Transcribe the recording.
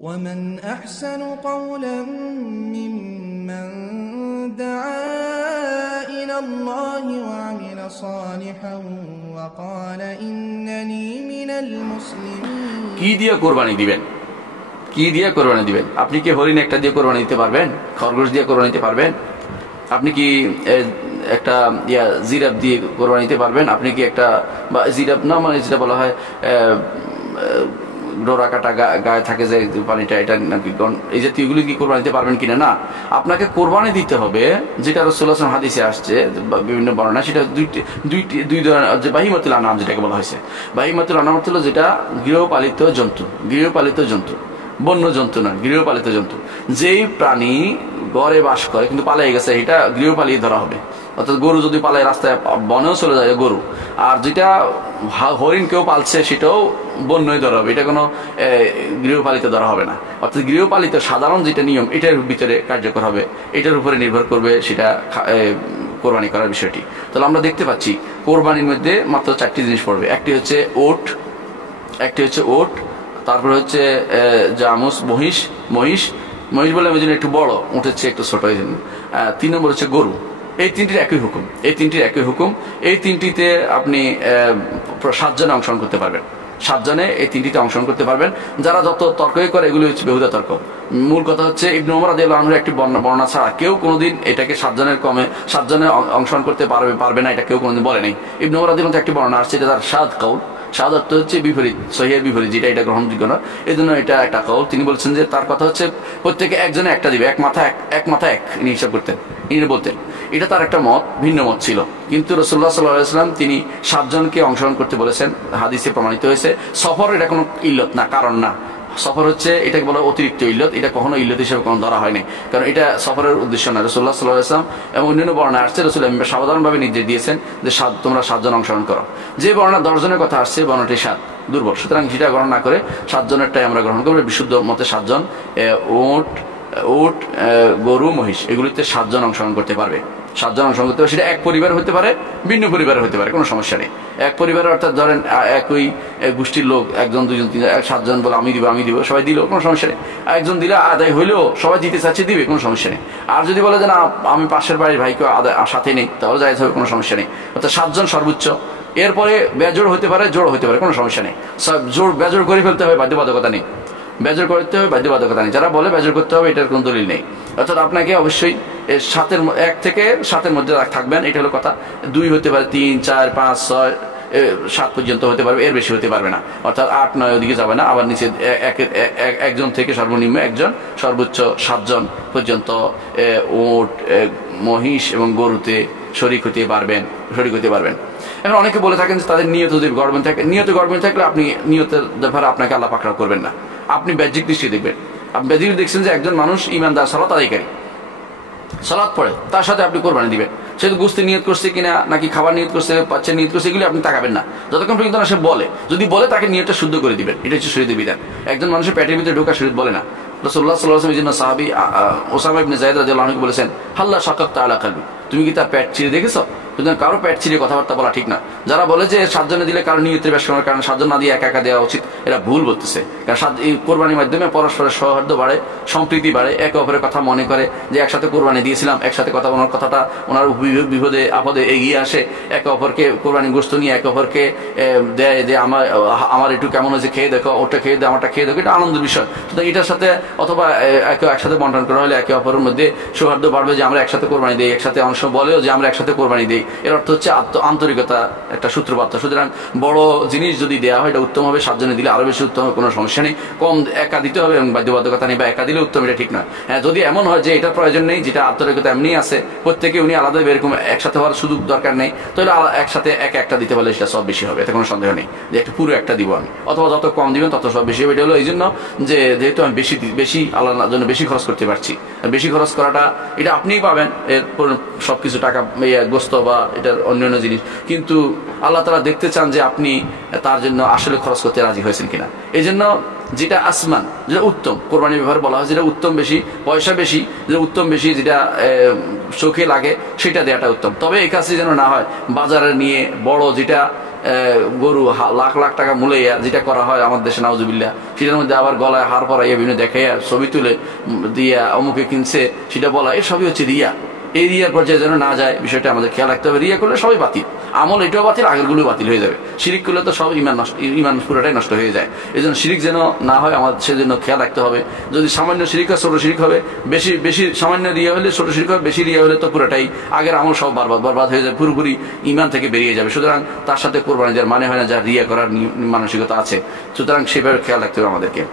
ومن أحسن قولا ممن دعا إلى الله وعمل صالحا وقال إنني من المسلمين কি দিয়ে কুরবানি দিবেন? কি দিয়ে কুরবানি দিবেন? আপনি কি হরিণ একটা দিয়ে কুরবানি দিতে পারবেন? খরগোশ দিয়ে কুরবানি দিতে পারবেন? আপনি কি একটা জিরাফ দিয়ে কুরবানি দিতে পারবেন? আপনি কি একটা জিরাফ না, মানে যেটা বলা হয় ডোরা কাটা গায়ে থাকে যে পানিটা, এটা নাকি এই জাতীয় এগুলি কি কোরবানি দিতে পারবেন কিনা? না, আপনাকে কোরবানি দিতে হবে যেটা রাসূলুল্লাহ সাল্লাল্লাহু আলাইহি ওয়াসাল্লাম হাদিসে আসছে বিভিন্ন বর্ণনা, সেটা দুই ধরনের, যে বাহিমাতুল আনাম যেটাকে বলা হয়েছে। বাহিমাতুল আনাম হলো যেটা গৃহপালিত জন্তু, গৃহপালিত জন্তু, বন্য জন্তু না, গৃহপালিত জন্তু। যেই প্রাণী ঘরে বাস করে কিন্তু পালিয়ে গেছে, এটা গৃহপালিত ধরা হবে। অর্থাৎ গরু যদি পালায় রাস্তায় বনেও চলে যায় গরু, আর যেটা হরিণ কেউ পালছে সেটাও বন্যই ধরা হবে, এটা কোনো গৃহপালিত ধরা হবে না। অর্থাৎ গৃহপালিত সাধারণ যেটা নিয়ম এটার ভিতরে কার্যকর হবে, এটার উপরে নির্ভর করবে সেটা কোরবানি করার বিষয়টি। তাহলে আমরা দেখতে পাচ্ছি কোরবানির মধ্যে মাত্র 4টি জিনিস পড়বে। একটি হচ্ছে ওট, তারপরে হচ্ছে জামুস, মহিষ বলে ওই জন্য একটু বড়, উঠেছে একটু ছোট, এই জন্য। 3 নম্বর হচ্ছে গরু। এই তিনটির একই হুকুম। এই তিনটিতে আপনি 7 জনে অংশগ্রহণ করতে পারবেন। 7 জনে এই তিনটিতে অংশগ্রহণ করতে পারবেন। যারা যত তর্কই করে এগুলি হচ্ছে বেহুদা তর্ক। মূল কথা হচ্ছে ইবনে ওমর রাদিয়াল্লাহু আনহুর একটি বর্ণনা ছাড়া কেউ কোনোদিন এটাকে 7 জনের কমে 7 জনে অংশগ্রহণ করতে পারবে না, এটা কেউ কোনোদিন বলে নাই। ইবনে ওমর রাদিয়াল্লাহু আনহু একটি বর্ণনা আসছে, এটা তার শাদ কাউল। শাদ অর্থ হচ্ছে বিপরীত, সহিহের বিপরীত, যেটা এটা গ্রহণযোগ্য না, এই জন্য এটা একটা কাউল। তিনি বলছেন যে তার কথা হচ্ছে প্রত্যেকে একজনে একটা দিবে, এক মাথা এক ইনি হিসাব করতেন, ইনি বলতেন। এটা তার একটা মত, ভিন্ন মত ছিল। কিন্তু রাসূলুল্লাহ সাল্লাল্লাহু আলাইহি ওয়াসাল্লাম তিনি 7 জনকে অংশগ্রহণ করতে বলেছেন, হাদিসে প্রমাণিত হয়েছে। সফর এটা কোনো ইল্লত না, কারণ না। সফর হচ্ছে এটাকে বলা অতিরিক্ত ইল্লত, এটা কখনো ইল্লত হিসেবে কোনো ধরা হয়নি, কারণ এটা সফরের উদ্দেশ্য না। রাসূলুল্লাহ সাল্লাল্লাহু আলাইহি ওয়াসাল্লাম এবং অন্যান্য বর্ণনা আসছে, রাসূল সাধারণভাবে নির্দেশ দিয়েছেন যে তোমরা 7 জন অংশগ্রহণ করো। যে বর্ণনা 10 জনের কথা আসছে, বর্ণনাটি দুর্বল, সুতরাং সেটা গ্রহণ না করে 7 জনেরটাই আমরা গ্রহণ করবো। বিশুদ্ধ মতে 7 জন, উট, গরু, মহিষ, এগুলিতে 7 জন অংশগ্রহণ করতে পারবে। 7 জন অংশগ্রহণ করতে পারে। সেটা এক পরিবার হতে পারে, ভিন্ন পরিবার হতে পারে, কোনো সমস্যা নেই। এক পরিবার অর্থাৎ ধরেন একই গোষ্ঠীর লোক, 1 জন 2 জন 3 জন, 7 জন বলে আমি দিব, সবাই দিল, কোনো সমস্যা নেই। একজন দিলে আদায় হইলেও সবাই দিতে চাচ্ছে, দিবে, কোনো সমস্যা নেই। আর যদি বলে যে না আমি পাশের বাড়ির ভাইকে সাথে নেই, তাহলে যাইতে হবে, কোনো সমস্যা নেই। অর্থাৎ 7 জন সর্বোচ্চ। এরপরে বেজোড় হতে পারে, জোড় হতে পারে, কোনো সমস্যা নেই। বেজোড় করে ফেলতে হবে, বাধ্যবাধকতা নেই। বেজর করতে হবে, বাধ্যবাধকতা নেই। যারা বলে বেজর করতে হবে, এটার কোনো দলিল নেই। অর্থাৎ আপনাকে অবশ্যই 1 থেকে 7-এর মধ্যে থাকবেন, এটা হলো কথা। 2 হতে পারে, 3, 4, 5, 6, 7 পর্যন্ত হতে পারবে, এর বেশি হতে পারবে না। অর্থাৎ 8, 9 ওদিকে যাবে না। আবার নিচে একজন থেকে সর্বনিম্ন 1 জন, সর্বোচ্চ 7 জন পর্যন্ত উট, মহিষ এবং গরুতে শরীক হতে পারবেন। এখন অনেকে বলে থাকেন যে তাদের নিয়ত যদি গড়বন থাকে, থাকলে আপনি নিয়তের ব্যাপারে আপনাকে আল্লাহ পাকড়াও করবেন না। আপনি বাহ্যিক দৃষ্টি দেখবেন। আপনি বাহ্যিক দেখছেন যে একজন মানুষ ইমানদার, সালাত আদায়কারী, সালাত পড়ে, তার সাথে আপনি কোরবানি দিবেন। সে তো গোশত নিয়ত করছে কিনা, নাকি খাবার নিয়ত করছে, বাচ্চা নিয়ত করছে, এগুলি আপনি তাকাবেন না যতক্ষণ পর্যন্ত না সে বলে। যদি বলে, তাকে নিয়তটা শুদ্ধ করে দিবেন। এটা হচ্ছে শরীয়তের বিধান। একজন মানুষের পেটের ভিতরে ঢোকা শরীয়ত বলে না। রাসূলুল্লাহ সাল্লাল্লাহু আলাইহি ওয়াসাল্লাম জন্য সাহাবী উসামা ইবনে যায়েদ রাদিয়াল্লাহু আনহু বলেছেন, হাল্লা শাকাকতা আলা কলবি, তুমি কি তার পেট চিরে দেখেছো? সুতরাং কারো পেট চিরে কথাবার্তা বলা ঠিক না। যারা বলে যে 7 জনে দিলে কারো নিয়তের বেশ করার কারণে 7 জন না দিয়ে একা দেওয়া উচিত, এটা ভুল বলতেছে। কারণ এই কোরবানির মাধ্যমে পরস্পরের সৌহার্দ্য বাড়ে, সম্প্রীতি বাড়ে, একে অপরের কথা মনে করে যে একসাথে কোরবানি দিয়েছিলাম, একসাথে কথা বলার কথাটা ওনার বিপদে আপদে এগিয়ে আসে, একে অপরকে কোরবানি গোশত নিয়ে একে অপরকে দেয় যে আমার একটু কেমন হয়েছে, খেয়ে দেখো, ওটা খেয়ে দেখো, আমারটা খেয়ে দেখো, এটা আনন্দের বিষয়। সুতরাং এটার সাথে অথবা একসাথে বন্টন করা হলে একে অপরের মধ্যে সৌহার্দ্য বাড়বে, যে আমরা একসাথে কোরবানি দিই, একসাথে অংশ বলেও যে আমরা একসাথে কোরবানি দিই, এর অর্থ হচ্ছে আন্তরিকতা, একটা সূত্রপাত। সুতরাং বড় জিনিস যদি দেওয়া হয়, এটা উত্তম হবে। 7 জনে দিলে আরো বেশি উত্তম হবে, কোনো সমস্যা নেই। কম একা দিতে হবে এবং বাধ্যবাধকতা নেই, বা একা দিলে উত্তম, এটা ঠিক নয়। হ্যাঁ, যদি এমন হয় যে এটার প্রয়োজন নেই, যেটা আন্তরিকতা এমনি আছে, প্রত্যেকে উনি আলাদা এরকম একসাথে হওয়ার সুযোগ দরকার নেই, তাহলে একসাথে একটা দিতে পারলে সেটা সব বেশি হবে, এতে কোনো সন্দেহ নেই যে একটা পুরো একটা দিব আমি, অথবা যত কম দিবেন তত সব বেশি হবে। এটা হলো এই জন্য যে যেহেতু আমি বেশি আল্লাহর জন্য বেশি খরচ করতে পারছি, বেশি খরচ করাটা এটা আপনিই পাবেন, এর সবকিছু টাকা গোস্ত বা এটার অন্যান্য জিনিস, কিন্তু আল্লাহ তাআলা দেখতে চান যে আপনি তার জন্য আসলে খরচ করতে রাজি হয়েছেন কিনা। এই জন্য যেটা আসমান, যেটা উত্তম, কোরবানির ব্যাপারে বলা হয় যেটা উত্তম বেশি, পয়সা বেশি, যেটা উত্তম বেশি, যেটা চোখে লাগে, সেটা দেওয়াটা উত্তম। তবে এই কাজটি যেন না হয় বাজারে নিয়ে বড় যেটা গরু লাখ লাখ টাকা মূলাইয়া যেটা করা হয় আমাদের দেশে নাউজুবিল্লাহ, সেটার মধ্যে আবার গলায় হার পরাইয়া বিভিন্ন দেখাইয়া ছবি তুলে দিয়া অমুকে কিনছে সেটা বলা, এর সবই হচ্ছে রিয়া। এই রিয়ার পর্যায়ে যেন না যায় বিষয়টা আমাদের খেয়াল রাখতে হবে। রিয়া করলে সবই বাতিল, আমল এটাও বাতিল, আগেরগুলো বাতিল হয়ে যাবে। শিরিক করলে তো সব ইমান পুরোটাই নষ্ট হয়ে যায়। এই জন্য শিরিক যেন না হয় আমাদের সেজন্য খেয়াল রাখতে হবে। যদি সামান্য শিরিক হয় ছোট শিরিক হবে, বেশি সামান্য রিয়া হলে ছোট শিরিক হবে, বেশি রিয়া হলে তো পুরোটাই আগের আমল সব বরবাদ হয়ে যায়, পুরোপুরি ইমান থেকে বেরিয়ে যাবে। সুতরাং তার সাথে কোরবানি দেওয়ার মানে হয় না যার রিয়া করার মানসিকতা আছে। সুতরাং সেভাবে খেয়াল রাখতে হবে আমাদেরকে।